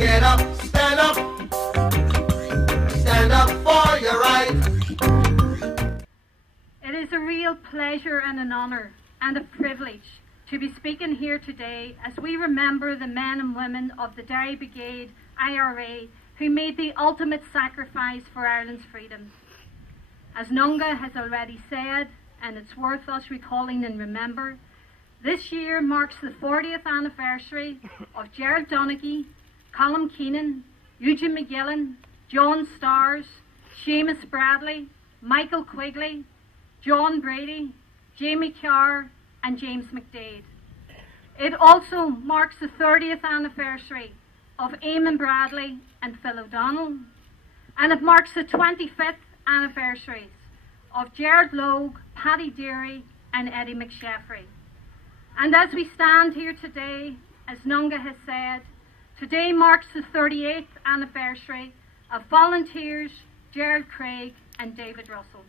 Get up, stand up for your right. It is a real pleasure and an honour and a privilege to be speaking here today as we remember the men and women of the Derry Brigade IRA who made the ultimate sacrifice for Ireland's freedom. As Nunga has already said, and it's worth us recalling and remember, this year marks the 40th anniversary of Gerald Donaghy, Colm Keenan, Eugene McGillan, John Stars, Seamus Bradley, Michael Quigley, John Brady, Jamie Carr and James McDade. It also marks the 30th anniversary of Eamon Bradley and Phil O'Donnell, and it marks the 25th anniversaries of Gerard Logue, Paddy Derry and Eddie McSheffrey. And as we stand here today, as Nunga has said, today marks the 38th anniversary of volunteers Gerald Craig and David Russell.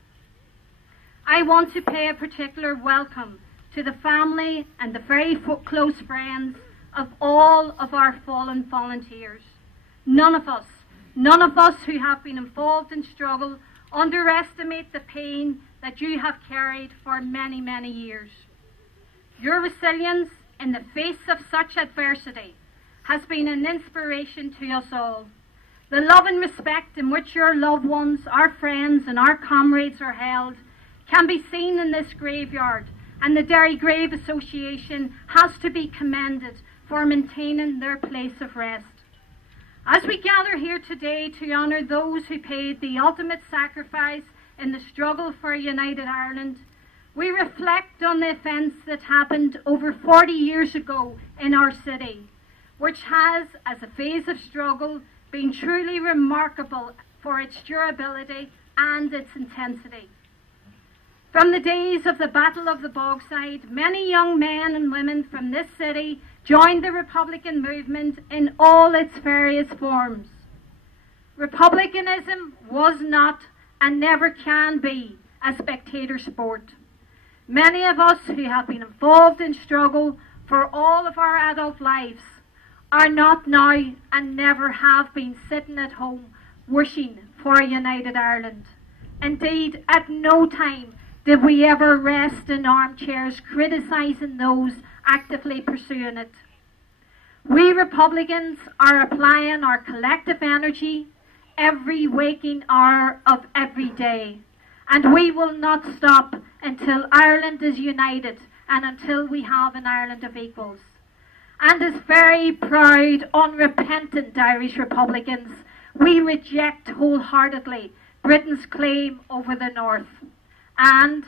I want to pay a particular welcome to the family and the very close friends of all of our fallen volunteers. None of us who have been involved in struggle underestimate the pain that you have carried for many, many years. Your resilience in the face of such adversity has been an inspiration to us all. The love and respect in which your loved ones, our friends and our comrades are held can be seen in this graveyard, and the Derry Grave Association has to be commended for maintaining their place of rest. As we gather here today to honour those who paid the ultimate sacrifice in the struggle for a united Ireland, we reflect on the events that happened over 40 years ago in our city, which has, as a phase of struggle, been truly remarkable for its durability and its intensity. From the days of the Battle of the Bogside, many young men and women from this city joined the Republican movement in all its various forms. Republicanism was not and never can be a spectator sport. Many of us who have been involved in struggle for all of our adult lives are not now and never have been sitting at home wishing for a united Ireland. Indeed, at no time did we ever rest in armchairs criticising those actively pursuing it. We Republicans are applying our collective energy every waking hour of every day, and we will not stop until Ireland is united and until we have an Ireland of equals. And as very proud, unrepentant Irish Republicans, we reject wholeheartedly Britain's claim over the North. And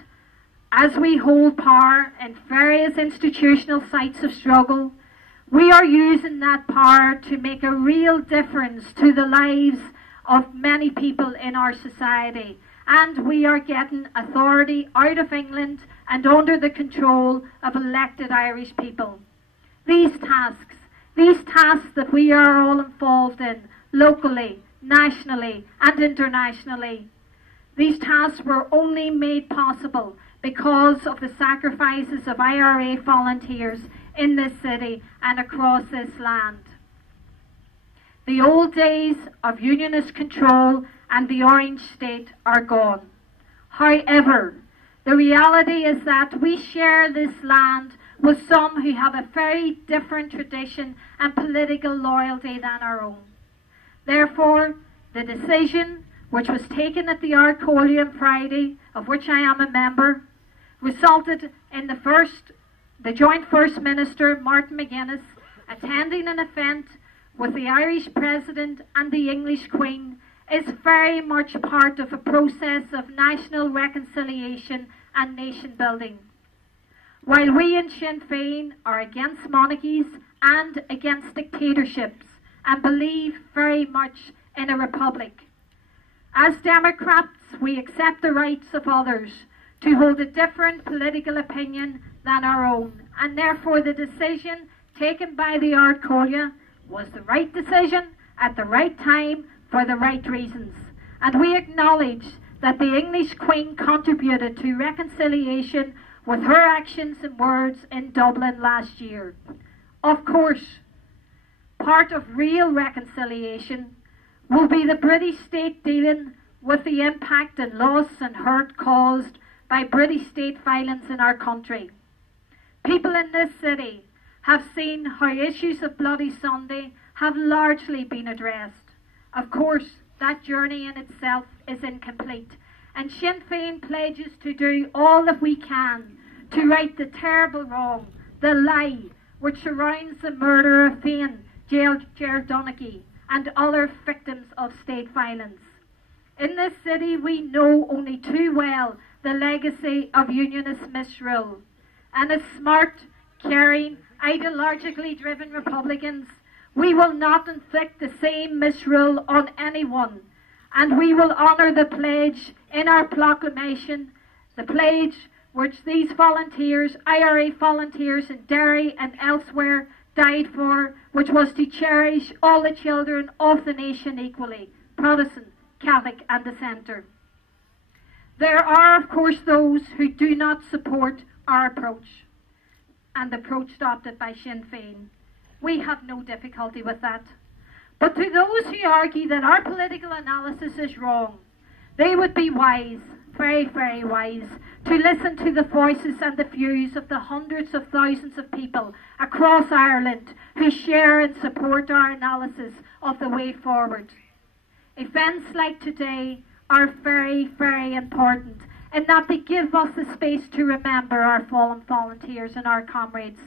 as we hold power in various institutional sites of struggle, we are using that power to make a real difference to the lives of many people in our society. And we are getting authority out of England and under the control of elected Irish people. These tasks that we are all involved in, locally, nationally and internationally, these tasks were only made possible because of the sacrifices of IRA volunteers in this city and across this land. The old days of unionist control and the Orange State are gone. However, the reality is that we share this land with some who have a very different tradition and political loyalty than our own. Therefore, the decision which was taken at the Ard Comhairle on Friday, of which I am a member, resulted in the Joint First Minister, Martin McGuinness, attending an event with the Irish President and the English Queen is very much part of a process of national reconciliation and nation building. While we in Sinn Fein are against monarchies and against dictatorships and believe very much in a republic, as Democrats we accept the rights of others to hold a different political opinion than our own, and therefore the decision taken by the Ard Comhairle was the right decision at the right time for the right reasons. And we acknowledge that the English Queen contributed to reconciliation with her actions and words in Dublin last year. Of course, part of real reconciliation will be the British state dealing with the impact and loss and hurt caused by British state violence in our country. People in this city have seen how issues of Bloody Sunday have largely been addressed. Of course, that journey in itself is incomplete, and Sinn Fein pledges to do all that we can to right the terrible wrong, the lie which surrounds the murder of Fein, Gerald Donaghy, and other victims of state violence. In this city, we know only too well the legacy of Unionist misrule, and as smart, caring, ideologically driven Republicans, we will not inflict the same misrule on anyone, and we will honour the pledge in our proclamation, the pledge which these volunteers, IRA volunteers in Derry and elsewhere, died for, which was to cherish all the children of the nation equally, Protestant, Catholic and dissenter. There are, of course, those who do not support our approach and the approach adopted by Sinn Féin. We have no difficulty with that. But to those who argue that our political analysis is wrong, they would be wise, very, very wise, to listen to the voices and the views of the hundreds of thousands of people across Ireland who share and support our analysis of the way forward. Events like today are very, very important in that they give us the space to remember our fallen volunteers and our comrades,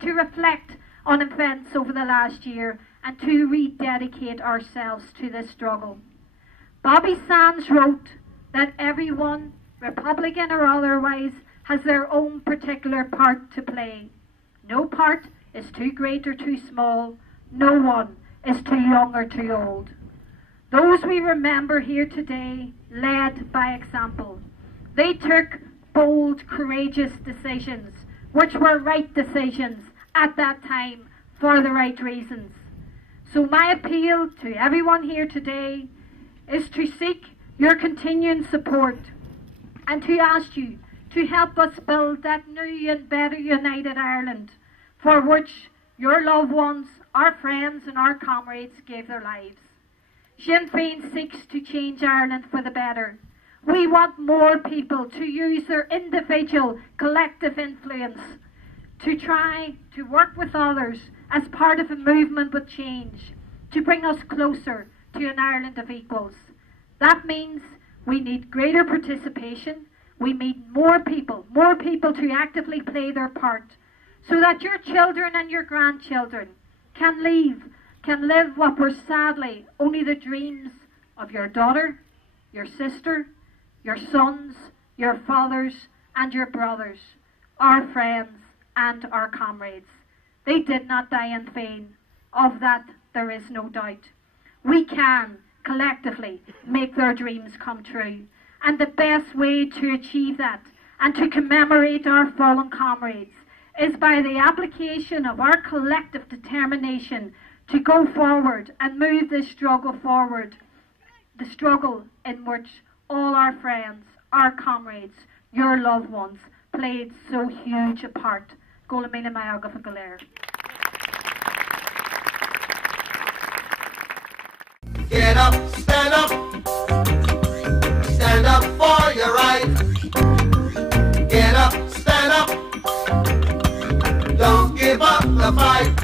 to reflect on events over the last year and to rededicate ourselves to this struggle. Bobby Sands wrote that everyone, Republican or otherwise, has their own particular part to play. No part is too great or too small. No one is too young or too old. Those we remember here today led by example. They took bold, courageous decisions, which were right decisions at that time for the right reasons. So my appeal to everyone here today is to seek your continuing support and to ask you to help us build that new and better united Ireland for which your loved ones, our friends and our comrades gave their lives. Sinn Féin seeks to change Ireland for the better. We want more people to use their individual, collective influence to try to work with others as part of a movement with change, to bring us closer to an Ireland of equals. That means we need greater participation, we need more people to actively play their part, so that your children and your grandchildren can live what were sadly only the dreams of your daughter, your sister, your sons, your fathers and your brothers, our friends and our comrades. They did not die in vain. Of that there is no doubt. We can collectively make their dreams come true. And the best way to achieve that and to commemorate our fallen comrades is by the application of our collective determination to go forward and move this struggle forward. The struggle in which all our friends, our comrades, your loved ones played so huge a part. Golamina Mayagaf Galer. Get up, stand up for your right. Get up, stand up, don't give up the fight.